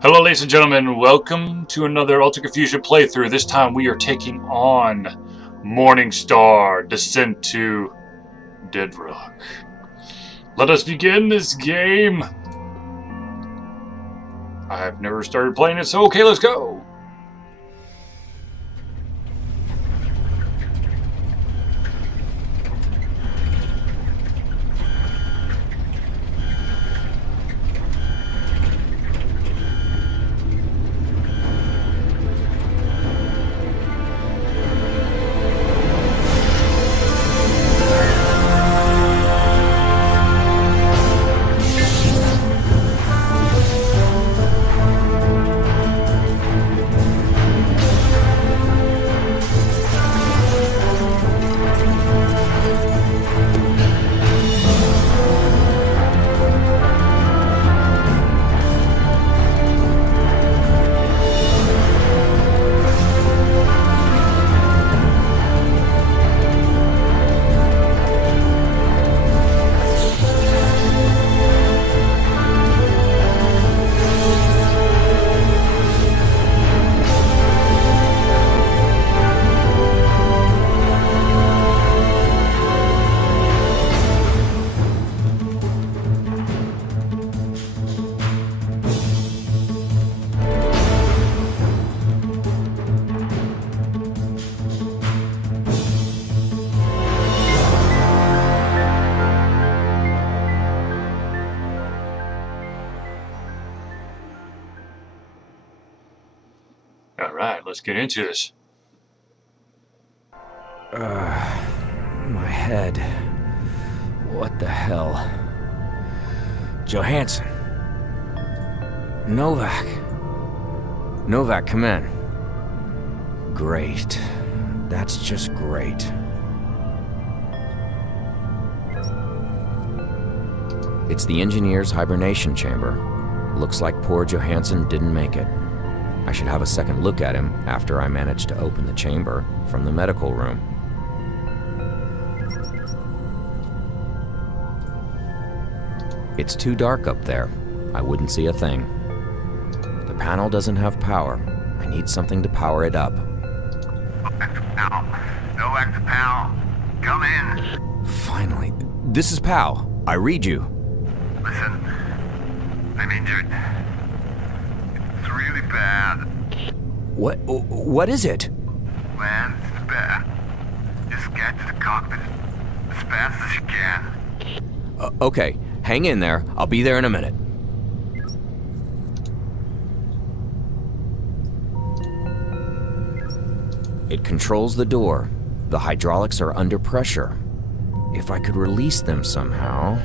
Hello ladies and gentlemen, welcome to another Ultra Confusion playthrough. This time we are taking on MorningStar, Descent to Deadrock. Let us begin this game. I have never started playing it, so okay, let's go. Alright, let's get into this. My head. What the hell? Johansson. Novak. Novak, come in. Great. That's just great. It's the engineer's hibernation chamber. Looks like poor Johansson didn't make it. I should have a second look at him after I manage to open the chamber from the medical room. It's too dark up there. I wouldn't see a thing. The panel doesn't have power. I need something to power it up. Novak to Pal. Come in. Finally. This is Pal. I read you. Listen, I'm injured. It's really bad. What is it? Man, it's bad. Just get to the cockpit as fast as you can. Okay, hang in there. I'll be there in a minute. It controls the door. The hydraulics are under pressure. If I could release them somehow...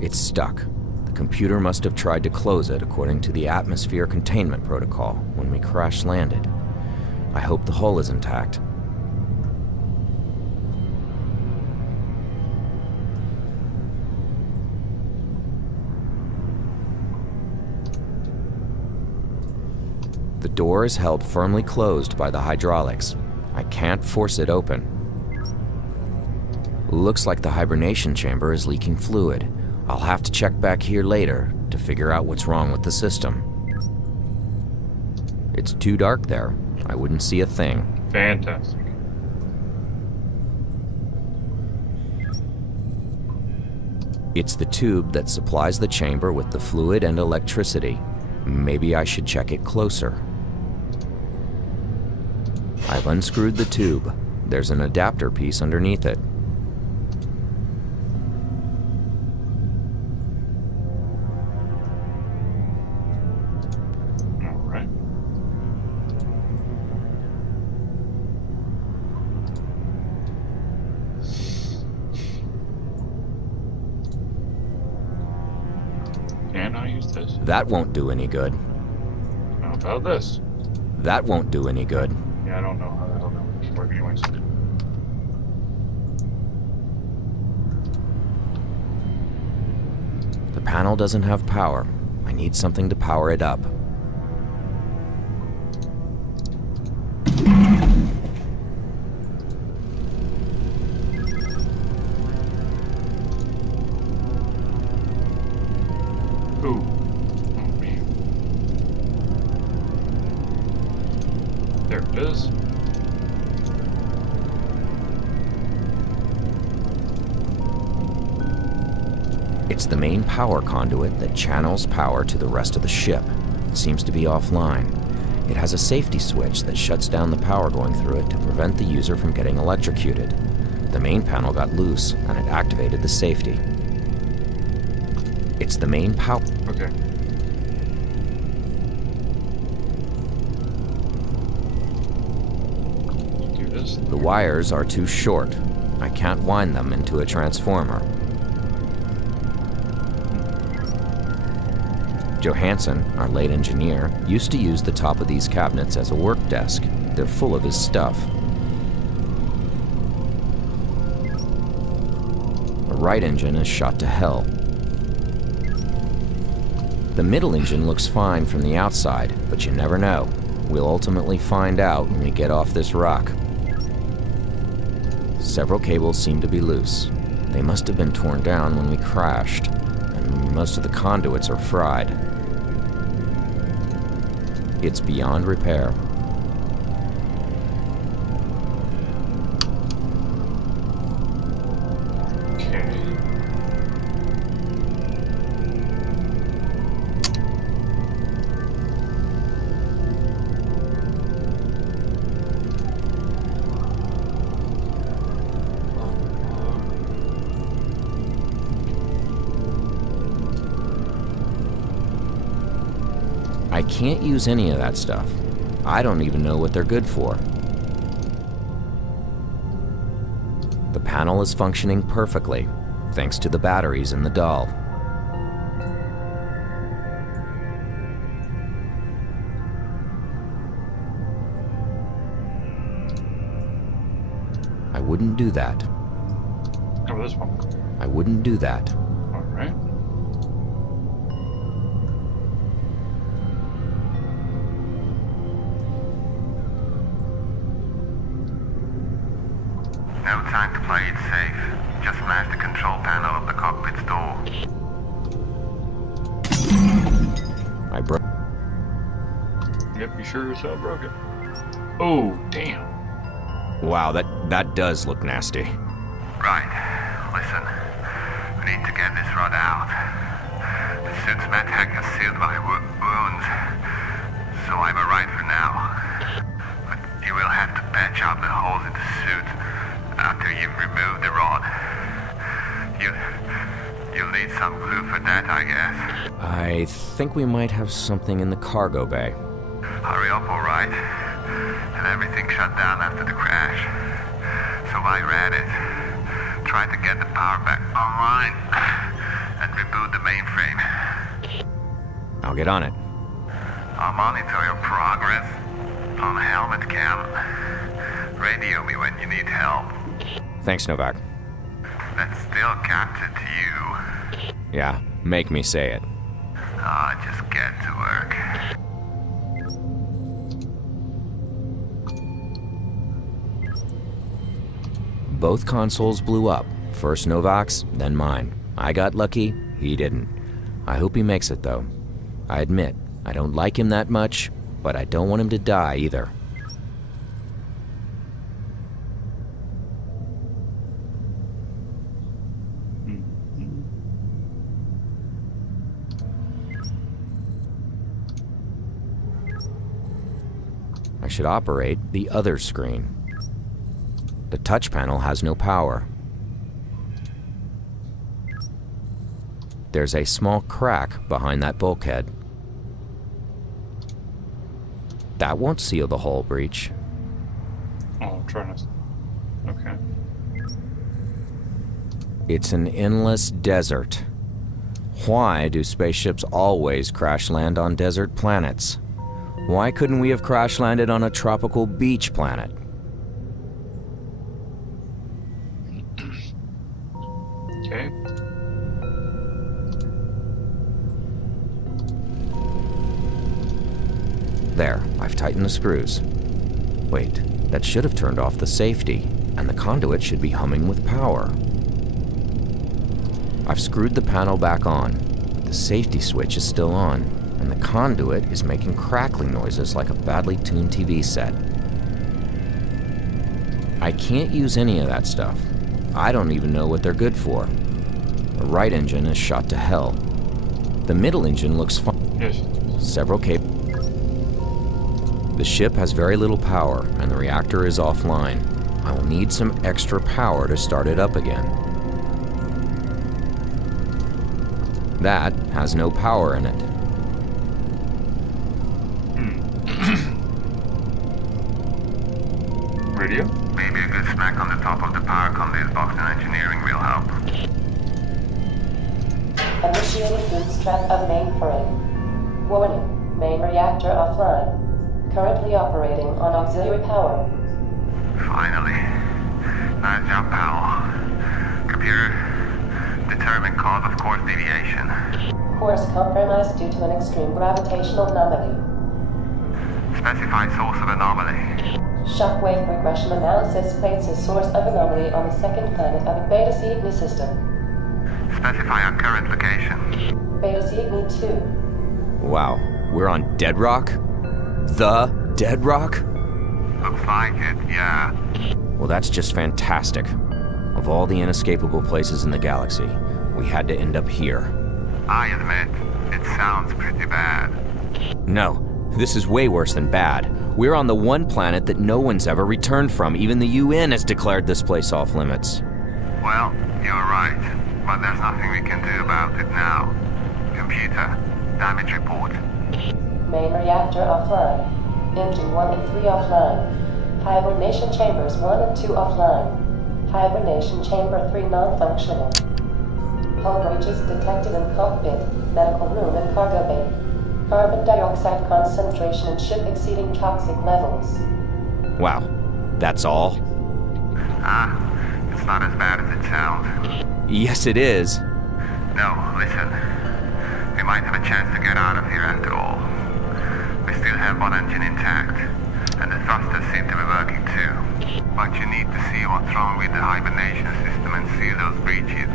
It's stuck. The computer must have tried to close it according to the atmosphere containment protocol when we crash landed. I hope the hull is intact. The door is held firmly closed by the hydraulics. I can't force it open. Looks like the hibernation chamber is leaking fluid. I'll have to check back here later to figure out what's wrong with the system. It's too dark there. I wouldn't see a thing. Fantastic. It's the tube that supplies the chamber with the fluid and electricity. Maybe I should check it closer. I've unscrewed the tube. There's an adapter piece underneath it. Can I use this? That won't do any good. How about this? That won't do any good. Yeah, I don't know how the hell that would work anyways. The panel doesn't have power. I need something to power it up. Ooh. Oh, man. There it is. It's the main power conduit that channels power to the rest of the ship. It seems to be offline. It has a safety switch that shuts down the power going through it to prevent the user from getting electrocuted. The main panel got loose, and it activated the safety. It's the main power... Okay. Do this. The wires are too short. I can't wind them into a transformer. Johansson, our late engineer, used to use the top of these cabinets as a work desk. They're full of his stuff. The right engine is shot to hell. The middle engine looks fine from the outside, but you never know. We'll ultimately find out when we get off this rock. Several cables seem to be loose. They must have been torn down when we crashed, and most of the conduits are fried. It's beyond repair. I can't use any of that stuff. I don't even know what they're good for. The panel is functioning perfectly, thanks to the batteries in the doll. I wouldn't do that. Oh, this one. I wouldn't do that. All right. No time to play it safe. Just smash the control panel of the cockpit's door. I broke. Yep, you sure yourself broke it. Oh, damn. Wow, that does look nasty. Right. Listen. We need to get this rod out. The suit's medtech has sealed my wounds, so I'm alright for now. But you will have to patch up the holes in the suit after you've removed the rod. You'll need some glue for that, I guess. I think we might have something in the cargo bay. Hurry up, alright? And everything shut down after the crash. So I read it. Try to get the power back online and reboot the mainframe. I'll get on it. I'll monitor your progress on helmet cam. Radio me when you need help. Thanks, Novak. That's still Captain to you. Yeah, make me say it. Just get to work. Both consoles blew up. First Novak's, then mine. I got lucky, he didn't. I hope he makes it, though. I admit, I don't like him that much, but I don't want him to die either. I should operate the other screen. The touch panel has no power. There's a small crack behind that bulkhead. That won't seal the hull breach. Oh, I'm trying to... Okay. It's an endless desert. Why do spaceships always crash land on desert planets? Why couldn't we have crash landed on a tropical beach planet? Okay. There, I've tightened the screws. Wait, that should have turned off the safety, and the conduit should be humming with power. I've screwed the panel back on, but the The safety switch is still on, and the conduit is making crackling noises like a badly tuned TV set. I can't use any of that stuff. I don't even know what they're good for. The right engine is shot to hell. The middle engine looks fine. Yes. Several cables. The ship has very little power, and the reactor is offline. I will need some extra power to start it up again. That has no power in it. Radio? Maybe a good smack on the top of the power conduit box in engineering will help. Initiating bootstrap of mainframe. Warning, main reactor offline. Currently operating on auxiliary power. Finally. Nice job, pal. Computer, determine cause of course deviation. Course compromised due to an extreme gravitational anomaly. Specify source of anomaly. Shockwave regression analysis places source of anomaly on the second planet of a Beta Cygni system. Specify our current location. Beta Cygni 2. Wow, we're on Deadrock? The Deadrock? Looks like it, yeah. Well, that's just fantastic. Of all the inescapable places in the galaxy, we had to end up here. I admit, it sounds pretty bad. No, this is way worse than bad. We're on the one planet that no one's ever returned from. Even the UN has declared this place off limits. Well, you're right, but there's nothing we can do about it now. Computer, damage report. Main reactor offline. Engine 1 and 3 offline. Hibernation chambers 1 and 2 offline. Hibernation chamber 3 non-functional. Hull breaches detected in cockpit, medical room and cargo bay. Carbon dioxide concentration in ship exceeding toxic levels. Wow, that's all? It's not as bad as it sounds. Yes, it is. No, listen. We might have a chance to get out of here after all. We still have one engine intact, and the thrusters seem to be working too. But you need to see what's wrong with the hibernation system and seal those breaches.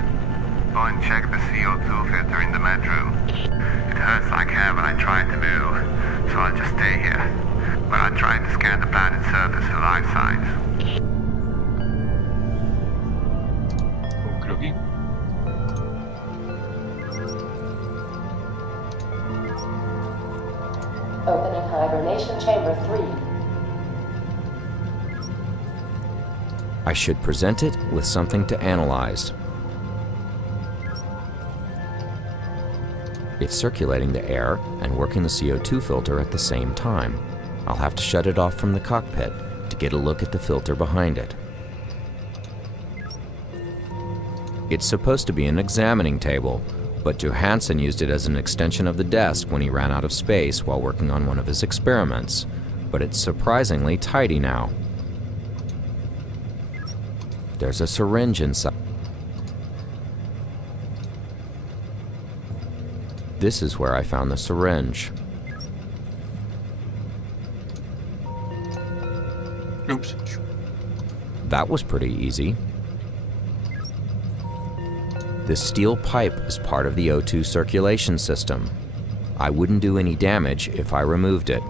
Go and check the CO2 filter in the med room. It hurts like hell when I try to move, so I'll just stay here. But I try to scan the planet's surface for life signs. Okey-dokey. Opening hibernation chamber 3. I should present it with something to analyze. It's circulating the air and working the CO2 filter at the same time. I'll have to shut it off from the cockpit to get a look at the filter behind it. It's supposed to be an examining table, but Johansson used it as an extension of the desk when he ran out of space while working on one of his experiments. But it's surprisingly tidy now. There's a syringe inside. This is where I found the syringe. Oops. That was pretty easy. This steel pipe is part of the O2 circulation system. I wouldn't do any damage if I removed it.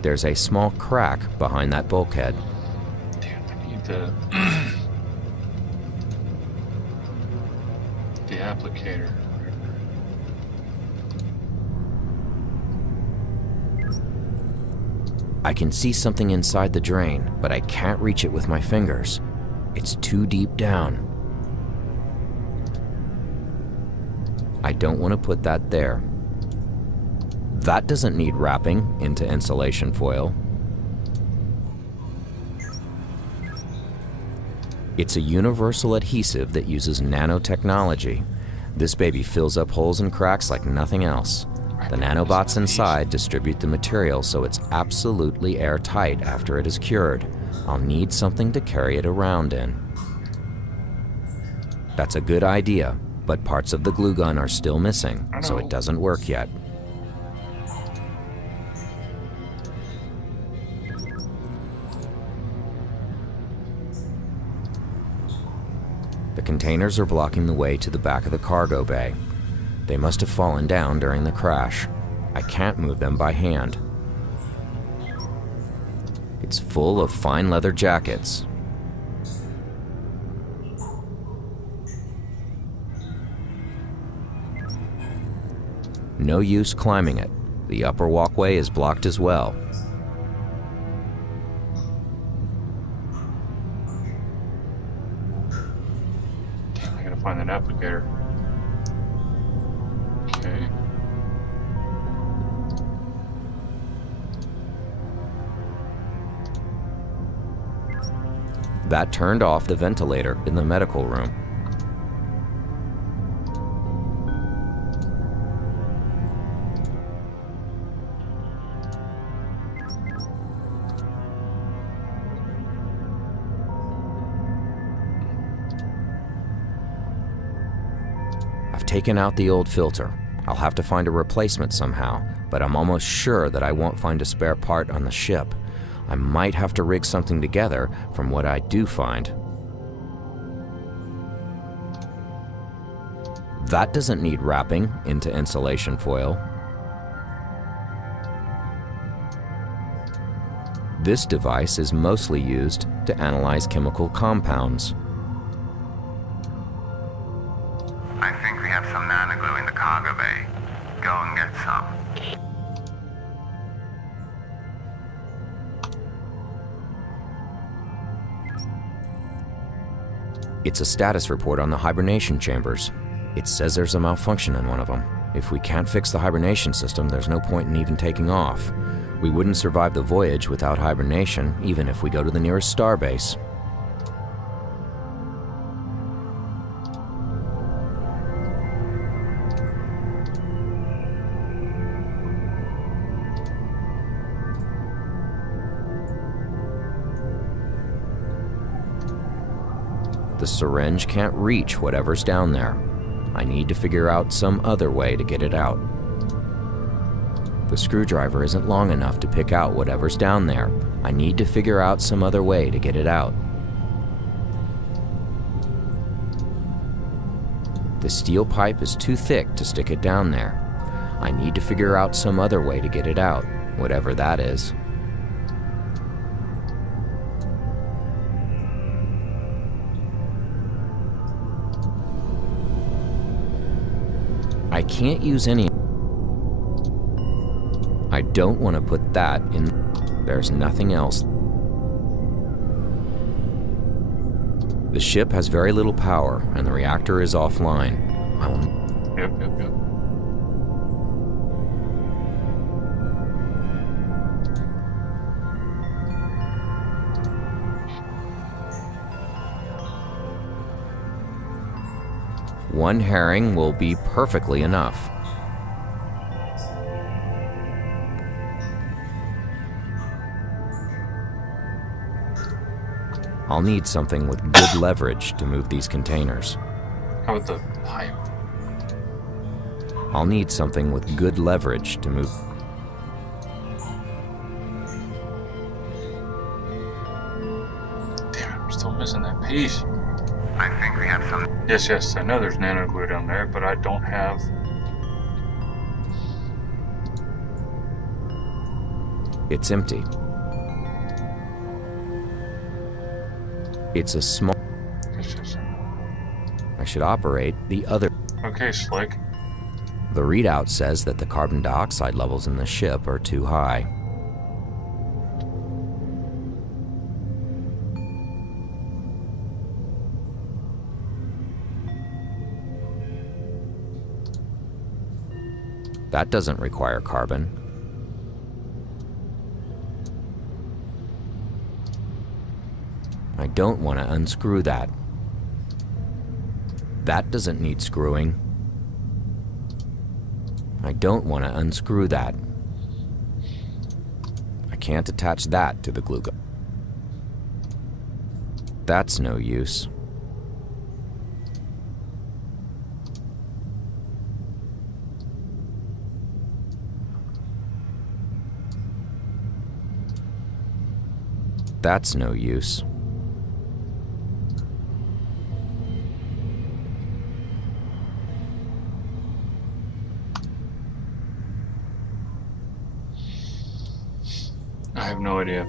There's a small crack behind that bulkhead. Damn, I need the applicator. I can see something inside the drain, but I can't reach it with my fingers. It's too deep down. I don't want to put that there. That doesn't need wrapping into insulation foil. It's a universal adhesive that uses nanotechnology. This baby fills up holes and cracks like nothing else. The nanobots inside distribute the material so it's absolutely airtight after it is cured. I'll need something to carry it around in. That's a good idea, but parts of the glue gun are still missing, so it doesn't work yet. The containers are blocking the way to the back of the cargo bay. They must have fallen down during the crash. I can't move them by hand. It's full of fine leather jackets. No use climbing it. The upper walkway is blocked as well. Damn, I gotta find that applicator. Okay. That turned off the ventilator in the medical room. I've taken out the old filter. I'll have to find a replacement somehow, but I'm almost sure that I won't find a spare part on the ship. I might have to rig something together from what I do find. That doesn't need wrapping into insulation foil. This device is mostly used to analyze chemical compounds. I think we have some nanoglue in the cargo bay. Go and get some. It's a status report on the hibernation chambers. It says there's a malfunction in one of them. If we can't fix the hibernation system, there's no point in even taking off. We wouldn't survive the voyage without hibernation, even if we go to the nearest starbase. The syringe can't reach whatever's down there. I need to figure out some other way to get it out. The screwdriver isn't long enough to pick out whatever's down there. I need to figure out some other way to get it out. The steel pipe is too thick to stick it down there. I need to figure out some other way to get it out, whatever that is. I can't use any. I don't want to put that in. There's nothing else. The ship has very little power, and the reactor is offline. I will. Yep. One herring will be perfectly enough. I'll need something with good leverage to move these containers. How about the pipe? I'll need something with good leverage to move. Damn it, I'm still missing that piece. I think we have some. Yes, I know there's nanoglue down there, but I don't have... It's empty. It's a small... I should operate the other... Okay, Slick. The readout says that the carbon dioxide levels in the ship are too high. That doesn't require carbon. I don't want to unscrew that. That doesn't need screwing. I don't want to unscrew that. I can't attach that to the glue gun. That's no use. That's no use. I have no idea.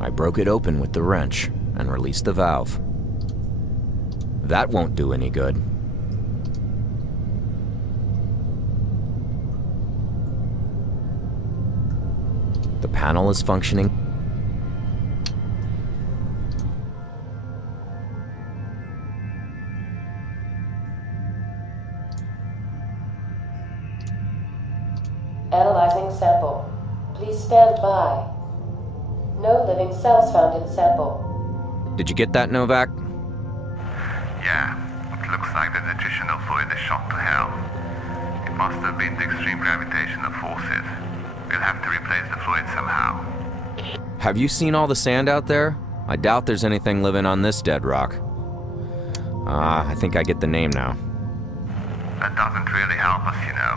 I broke it open with the wrench and released the valve. That won't do any good. The panel is functioning. Analyzing sample. Please stand by. No living cells found in sample. Did you get that, Novak? Yeah, it looks like the nutritional fluid is shot to hell. It must have been the extreme gravitational forces. We'll have to replace the fluid somehow. Have you seen all the sand out there? I doubt there's anything living on this Deadrock. I think I get the name now. That doesn't really help us, you know.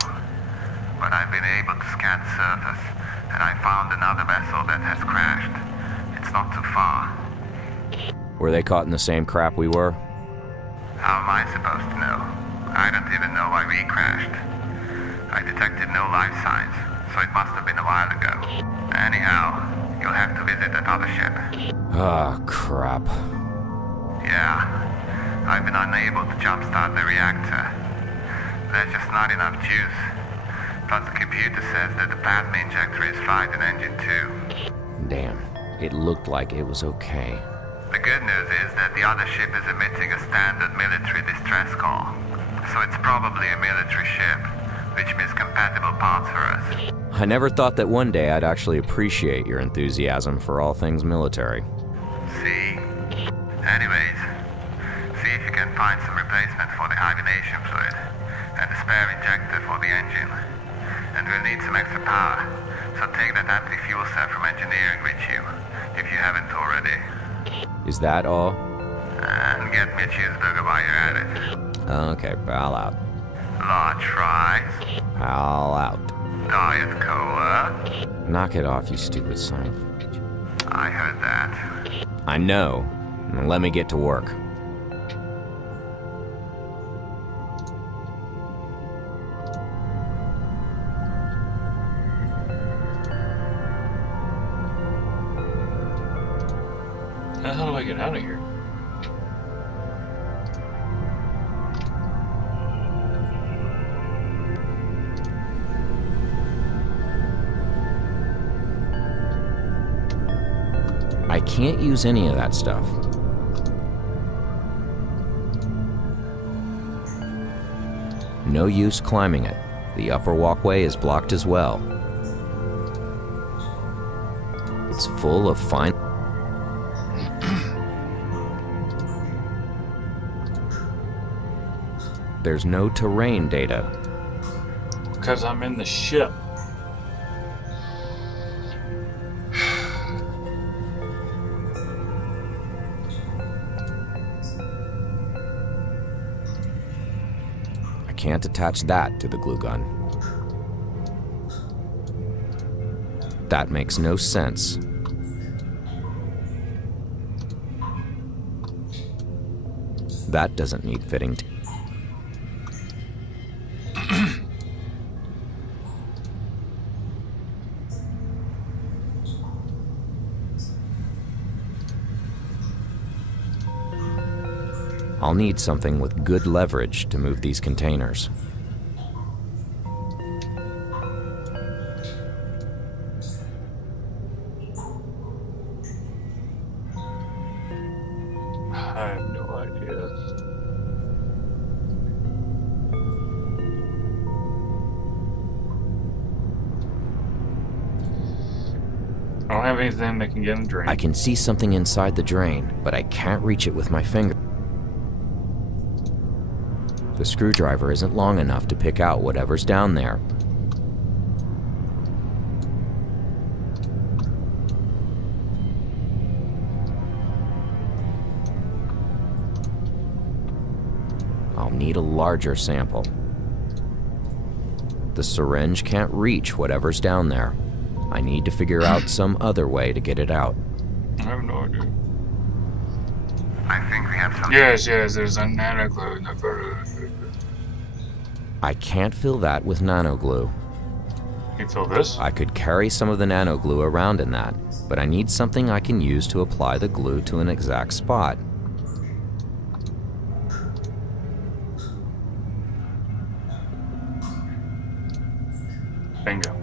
But I've been able to scan the surface, and I found another vessel that has crashed. It's not too far. Were they caught in the same crap we were? How am I supposed to know? I don't even know why we crashed. I detected no life signs, so it must have been a while ago. Anyhow, you'll have to visit that other ship. Ah, crap. Yeah, I've been unable to jumpstart the reactor. There's just not enough juice. Plus the computer says that the plasma injector is fried in engine 2. Damn, it looked like it was okay. The good news is that the other ship is emitting a standard military distress call. So it's probably a military ship, which means compatible parts for us. I never thought that one day I'd actually appreciate your enthusiasm for all things military. See? Anyways, see if you can find some replacement for the hibernation fluid and a spare injector for the engine. And we'll need some extra power, so take that empty fuel cell from engineering with you, if you haven't already. Is that all? And get me a cheeseburger while you're at it. Okay, pal out. Large fries. Pal out. Diet Cola. Knock it off, you stupid son of a bitch. I heard that. I know. Now let me get to work. How do I get out of here? I can't use any of that stuff. No use climbing it. The upper walkway is blocked as well. It's full of fine... There's no terrain data. Because I'm in the ship. I can't attach that to the glue gun. That makes no sense. That doesn't need fitting. I'll need something with good leverage to move these containers. I have no idea. I don't have anything that can get in the drain. I can see something inside the drain, but I can't reach it with my finger. The screwdriver isn't long enough to pick out whatever's down there. I'll need a larger sample. The syringe can't reach whatever's down there. I need to figure out some other way to get it out. I have no idea. I think we have some... Yes, there's a nanoglue in the photo. I can't fill that with nanoglue. Can you fill this? I could carry some of the nanoglue around in that, but I need something I can use to apply the glue to an exact spot. Bingo.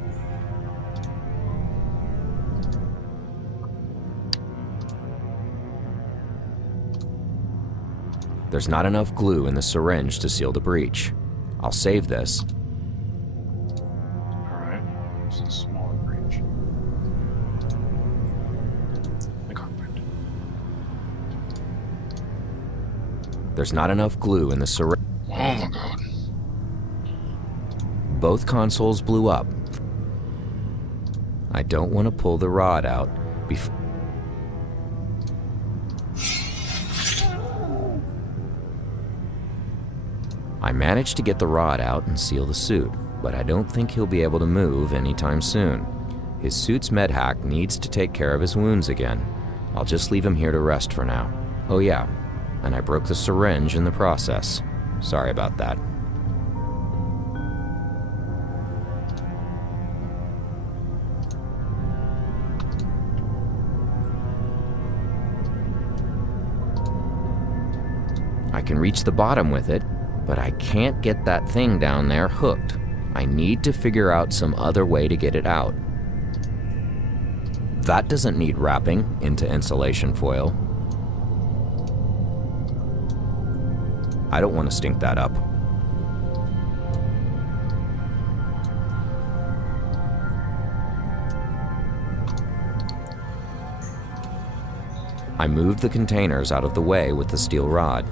There's not enough glue in the syringe to seal the breach. I'll save this. Alright. This is a smaller breach. The carpet. There's not enough glue in the syringe. Oh my god. Both consoles blew up. I don't want to pull the rod out before... I managed to get the rod out and seal the suit, but I don't think he'll be able to move anytime soon. His suit's medhack needs to take care of his wounds again. I'll just leave him here to rest for now. Oh yeah, and I broke the syringe in the process. Sorry about that. I can reach the bottom with it, but I can't get that thing down there hooked. I need to figure out some other way to get it out. That doesn't need wrapping into insulation foil. I don't want to stink that up. I moved the containers out of the way with the steel rod.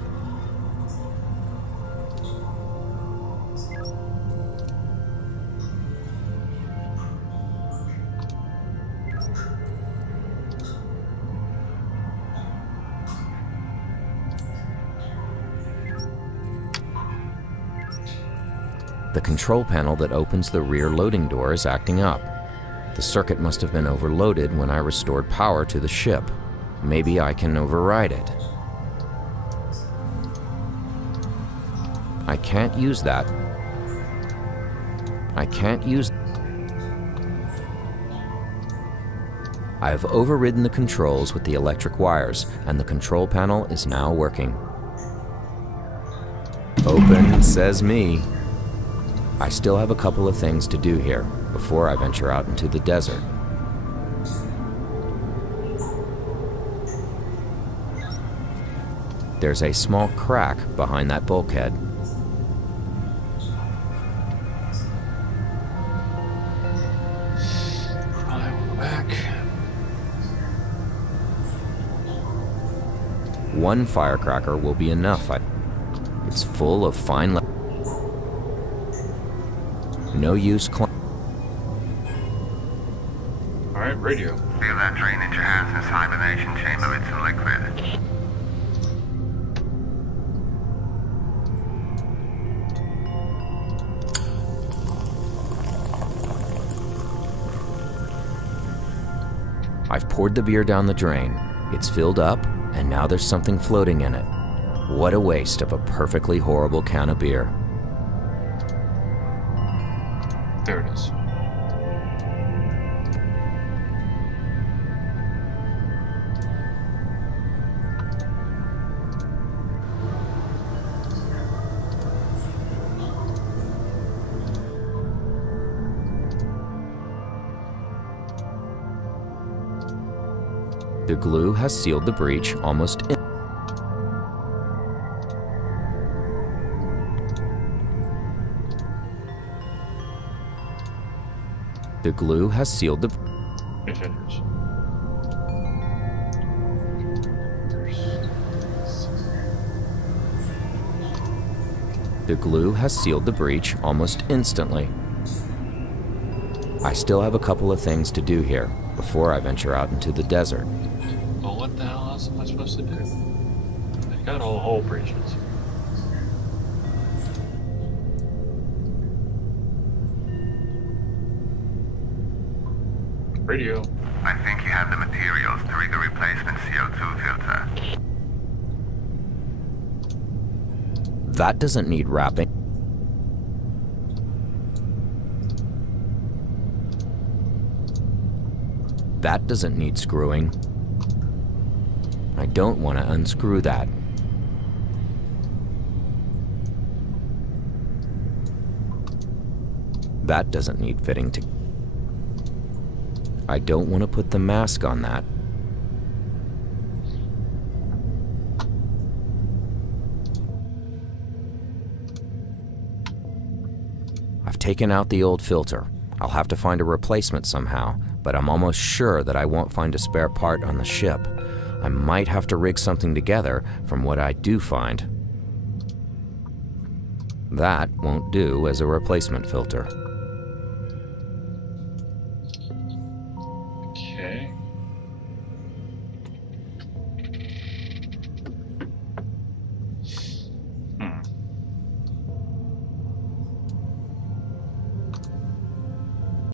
The control panel that opens the rear loading door is acting up. The circuit must have been overloaded when I restored power to the ship. Maybe I can override it. I can't use that. I can't use... I've overridden the controls with the electric wires, and the control panel is now working. Open, says me. I still have a couple of things to do here before I venture out into the desert. There's a small crack behind that bulkhead. I will go back. One firecracker will be enough. It's full of fine... No use Alright, radio. Feel that drainage Hansen's hibernation chamber with some liquid. I've poured the beer down the drain. It's filled up, and now there's something floating in it. What a waste of a perfectly horrible can of beer. There it is. The glue has sealed the breach almost in. The glue has sealed the... Defenders. The glue has sealed the breach almost instantly. I still have a couple of things to do here before I venture out into the desert. Well, what the hell else am I supposed to do? They got all hole breaches. Radio. I think you have the materials to rig a replacement CO2 filter. That doesn't need wrapping. That doesn't need screwing. I don't want to unscrew that. That doesn't need fitting to... I don't want to put the mask on that. I've taken out the old filter. I'll have to find a replacement somehow, but I'm almost sure that I won't find a spare part on the ship. I might have to rig something together from what I do find. That won't do as a replacement filter.